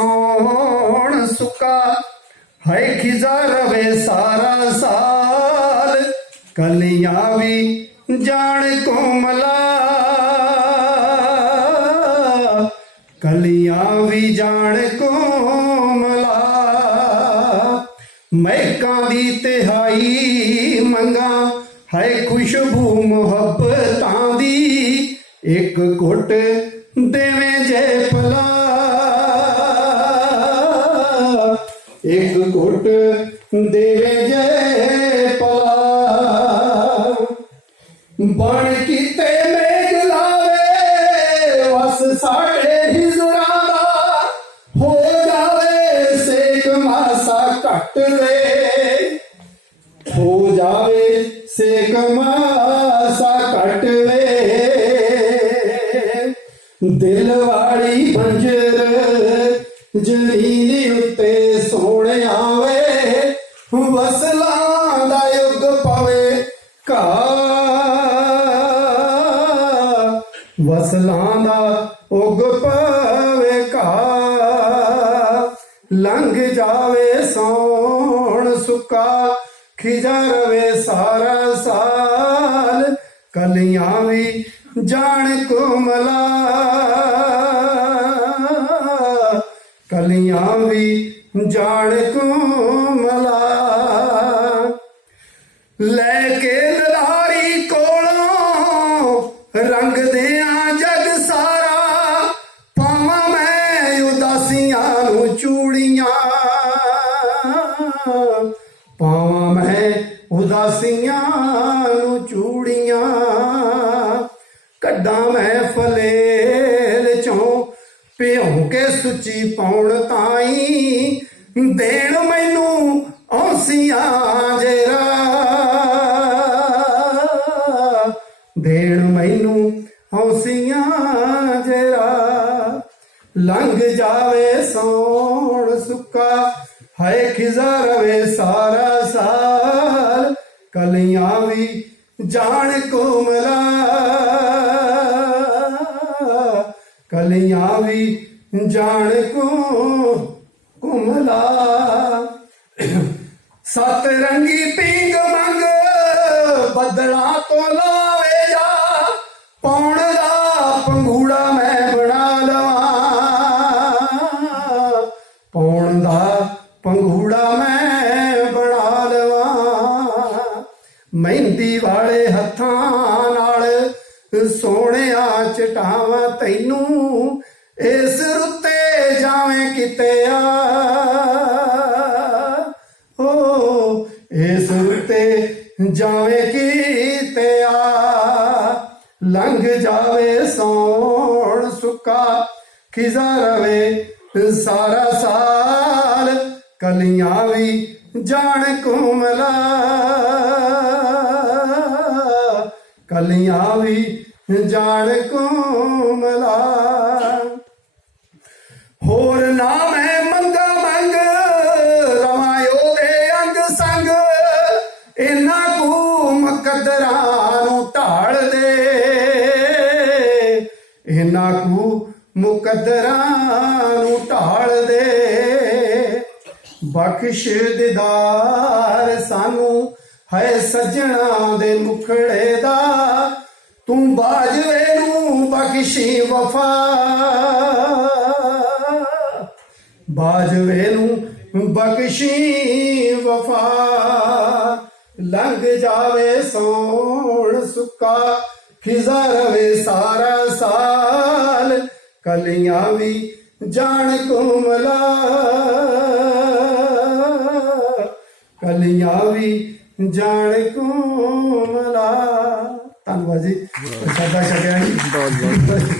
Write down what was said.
ਸੌਣ ਸੁੱਕਾ ਹੈ ਖਿਜ਼ਾ ਰਵੇ ਸਾਰਾ ਸਾਲ। ਕਲੀਆਂ ਵੀ ਜਾਣ ਕੋਮਲਾ ਕਲੀਆਂ ਵੀ ਜਾਣ ਕੋਮਲਾ। ਮਹਿਕਾਂ ਦੀ ਤਿਹਾਈ ਮੰਗਾ ਹੈ ਖੁਸ਼ਬੂ ਮੁਹੱਬਤਾਂ ਦੀ ਇੱਕ ਘੁੱਟ ਦੇਵੇਂ ਜੇ ਭਲਾ। ਇੱਕ ਘੁੱਟ ਦੇਵੇਂ ਜੇ ਭਲਾ ਬਣ ਕੀਤੇ ਮੇਘ ਲਾਵੇ ਵਸ ਸਾਡੇ ਹਿਜ਼ਰਾਂ ਦਾ ਹੋ ਜਾਵੇ ਸੇਕ ਮਾਸਾ ਘਟ ਵੇ ਹੋ ਜਾਵੇ ਸੇਕ ਮਾਸਾ ਘਟ ਵੇ ਦਿਲ ਵਾਲੀ ਬੰਜਰ ਘਾ ਵਸਲਾਂ ਦਾ ਉਗ ਪਵੇ ਘਾ। ਲੰਘ ਜਾਵੇ ਸੌਣ ਸੁੱਕਾ, ਖਿਜਾ ਰਵੇ ਸਾਰਾ ਸਾਲ। ਕਲੀਆਂ ਵੀ ਜਾਣ ਕੋਮਲਾ। ਕਲੀਆਂ ਵੀ ਜਾਣ ਕੋਮਲਾ। ਲੈ ਕੇ ਰੰਗ ਦਿਆਂ ਜਗ ਸਾਰਾ, ਪਾਵਾਂ ਮੈਂ ਉਦਾਸੀਆਂ ਨੂੰ ਚੂੜੀਆਂ। ਪਾਵਾਂ ਮੈਂ ਉਦਾਸੀਆਂ ਨੂੰ ਚੂੜੀਆਂ। ਕੱਢਾਂ ਮੈਂ ਫਲੇਲ ਚੋਂ, ਭਿਉਂ ਕੇ ਸੁੱਚੀ ਪਾਉਣ ਤਾਈ। ਦੇਣ ਮੈਨੂੰ ਔਸੀਆਂ ਦੇਣ ਮੈਨੂੰ ਹੌਸੀਆਂ ਜਰਾ। ਲੰਘ ਜਾਵੇ ਸੋਣ ਸੁੱਕਾ, ਹਾਏ ਖਿਜ਼ਾ ਰਵੇ ਸਾਰਾ ਸਾਲ। ਕਲੀਆਂ ਵੀ ਜਾਣ ਕੋਮਲਾ। ਕਲੀਆਂ ਵੀ ਜਾਣ ਕੋ ਕੋਮਲਾ। ਸਤ ਰੰਗੀ ਪਿੰਗ ਮੰਗ ਬਦਲਾ ਤੋਂ ਪੰਘੂੜਾ ਮੈਂ ਬਣਾ ਲਵਾਂ। ਮਹਿੰਦੀ ਵਾਲੇ ਹੱਥਾਂ ਨਾਲ ਸੋਹਣਿਆ ਚਟਾਵਾਂ ਤੈਨੂੰ ਇਸ ਰੁੱਤੇ ਜਾਵੇਂ ਕਿਤੇ ਆ। ਹੋ ਇਸ ਉਤੇ ਜਾਵੇ ਕੀਤੇ ਆ। ਲੰਘ ਜਾਵੇ ਸੋਣ ਸੁੱਕਾ ਖਿਜ਼ਾ ਰਵੇ ਸਾਰਾ ਸਾਲ ਕਲੀਆਂ ਵੀ ਜਾਣ ਕੋਮਲਾ। ਕਲੀਆਂ ਵੀ ਜਾਣ ਕੋਮਲਾ। ਹੋਰ ਨਾ ਮੁਕਦਰਾਂ ਨੂੰ ਢਾਲ ਦੇ। ਬਖਸ਼ ਦਿਦਾਰ ਸਾਨੂੰ ਹੈ ਸਜਣਾ ਦੇ ਮੁਖੜੇ ਦਾ। ਤੂੰ ਬਾਜਵੇ ਨੂੰ ਬਖਸ਼ੀ ਵਫਾ। ਬਾਜਵੇ ਨੂੰ ਬਖਸ਼ੀ ਵਫਾ। ਲੰਘ ਜਾਵੇ ਸੋਣ ਸੁੱਕਾ, ਖਿਜ਼ਾ ਰਵੇ ਸਾਰਾ ਕਲੀਆਂ ਵੀ ਜਾਣ ਕੋਮਲਾ। ਕਲੀਆਂ ਵੀ ਜਾਣ ਕੋਮਲਾ। ਧੰਨਵਾਦ ਜੀ। ਸਾਡਾ ਛੱਡਿਆ ਜੀ ਬਹੁਤ ਬਹੁਤ।